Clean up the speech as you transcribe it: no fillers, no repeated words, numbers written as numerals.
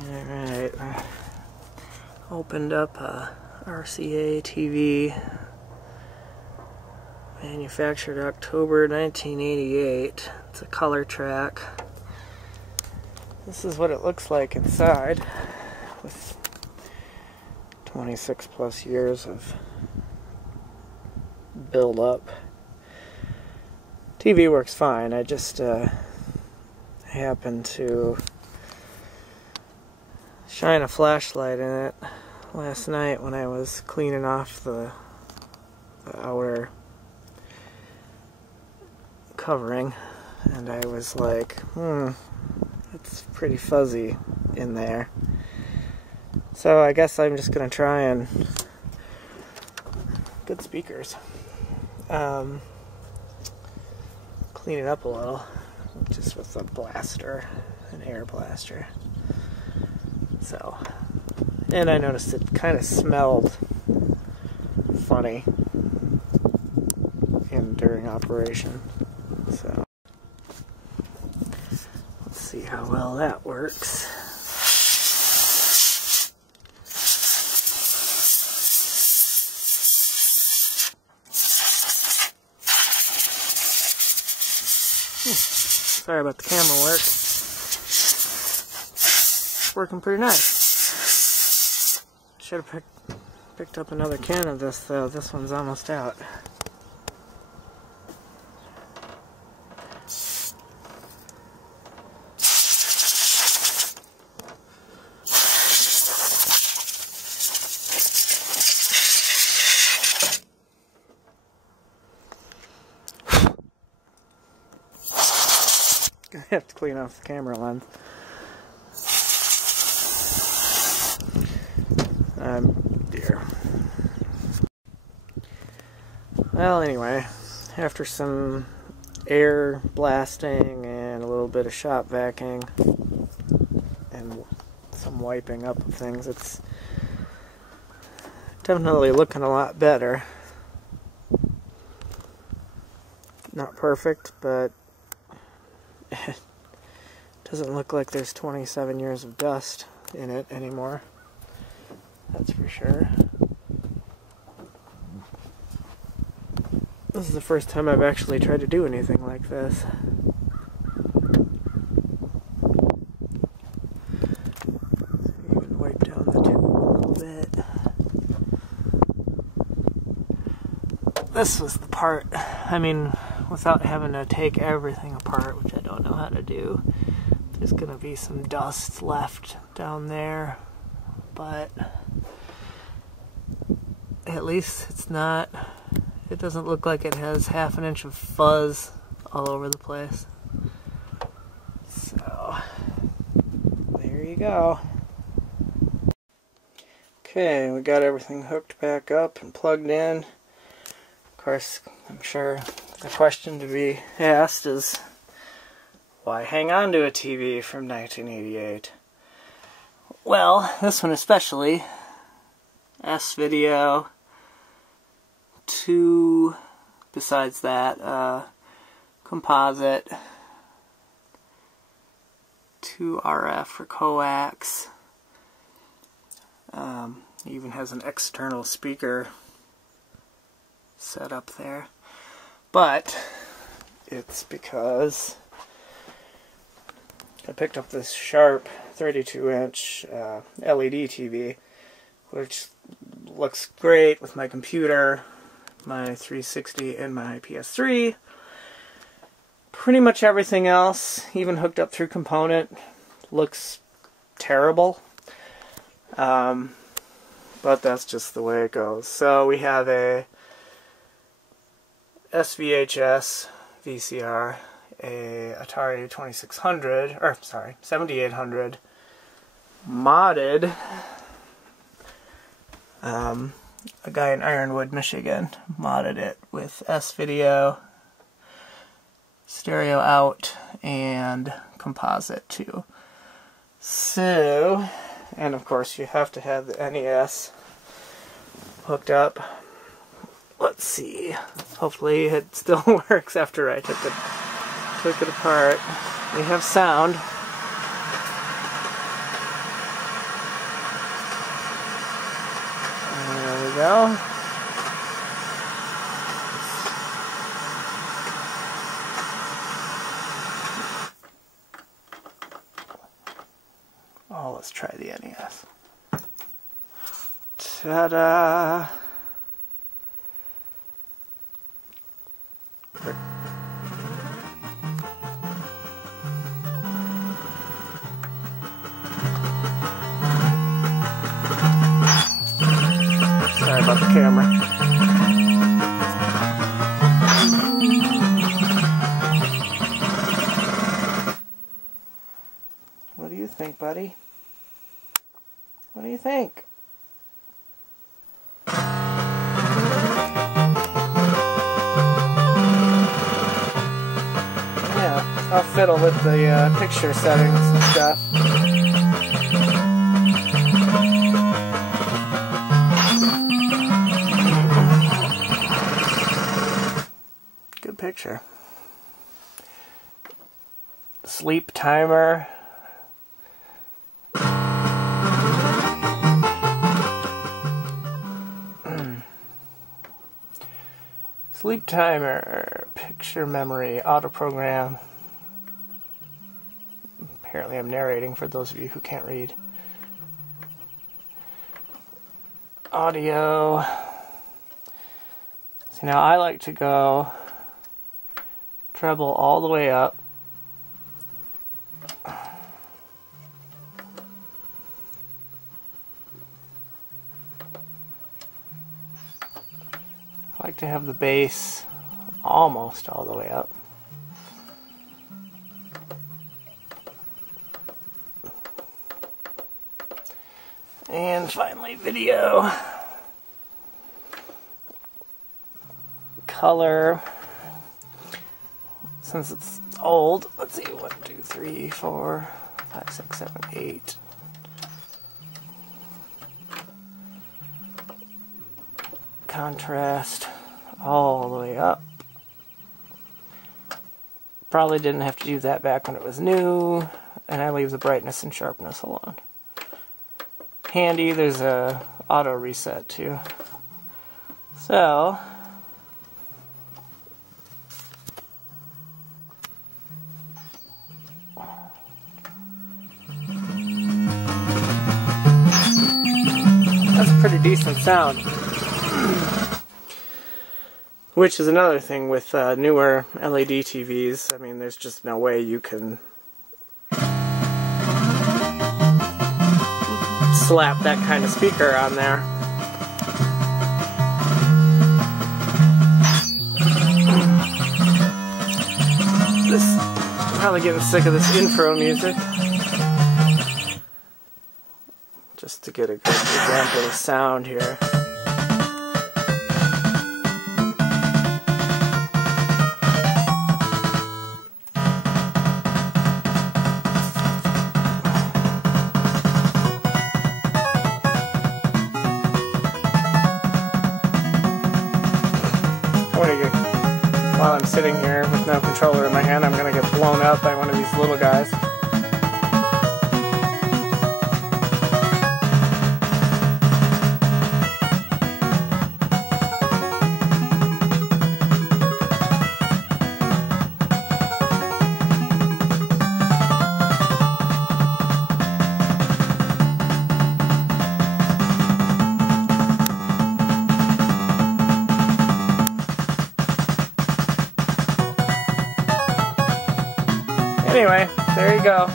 Alright, opened up a RCA TV, manufactured October 1988. It's a Colortrak. This is what it looks like inside, with 26 plus years of build up. TV works fine. I just happened to shine a flashlight in it last night when I was cleaning off the outer covering, and I was like, it's pretty fuzzy in there. So I guess I'm just gonna try and good speakers. Clean it up a little, just with a blaster, an air blaster. So, and I noticed it kind of smelled funny during operation. So, let's see how well that works. Sorry about the camera work. It's working pretty nice. Should have picked up another can of this though. This one's almost out. I have to clean off the camera lens. Dear. Well, anyway, after some air blasting and a little bit of shop vacuuming and some wiping up of things, it's definitely looking a lot better. Not perfect, but it doesn't look like there's 27 years of dust in it anymore. That's for sure. This is the first time I've actually tried to do anything like this. Even wipe down the tube a little bit. This was the part, I mean, without having to take everything apart, which I don't know how to do. There's gonna be some dust left down there, but at least it doesn't look like it has half an inch of fuzz all over the place. So, there you go. Okay, we got everything hooked back up and plugged in. Of course, I'm sure the question to be asked is, why hang on to a TV from 1988? Well, this one especially, S-Video, besides that, composite, 2 RF for coax, even has an external speaker set up there, but it's because I picked up this Sharp 32-inch LED TV, which looks great with my computer, my 360, and my PS3. Pretty much everything else, even hooked up through component, looks terrible. But that's just the way it goes. So we have a SVHS VCR, a Atari 7800 modded. A guy in Ironwood, Michigan modded it with S-Video, stereo out, and composite too. So, and of course you have to have the NES hooked up. Let's see. Hopefully it still works after I took it apart. We have sound. know? Oh, let's try the NES. Ta-da! Sorry about the camera. What do you think, buddy? What do you think? Yeah, I'll fiddle with the picture settings and stuff. Good picture. Sleep timer. Sleep timer, picture memory, auto program. Apparently I'm narrating for those of you who can't read. Audio. See, now I like to go treble all the way up. I like to have the bass almost all the way up. And finally, video. Color. Since it's old, let's see, 1, 2, 3, 4, 5, 6, 7, 8. Contrast all the way up. Probably didn't have to do that back when it was new, and I leave the brightness and sharpness alone. Handy, there's a auto reset too. So that's a pretty decent sound. Which is another thing with newer LED TVs. I mean, there's just no way you can slap that kind of speaker on there. I'm probably getting sick of this intro music. Just to get a good example of sound here. While I'm sitting here with no controller in my hand, I'm going to get blown up by one of these little guys. Anyway, there you go.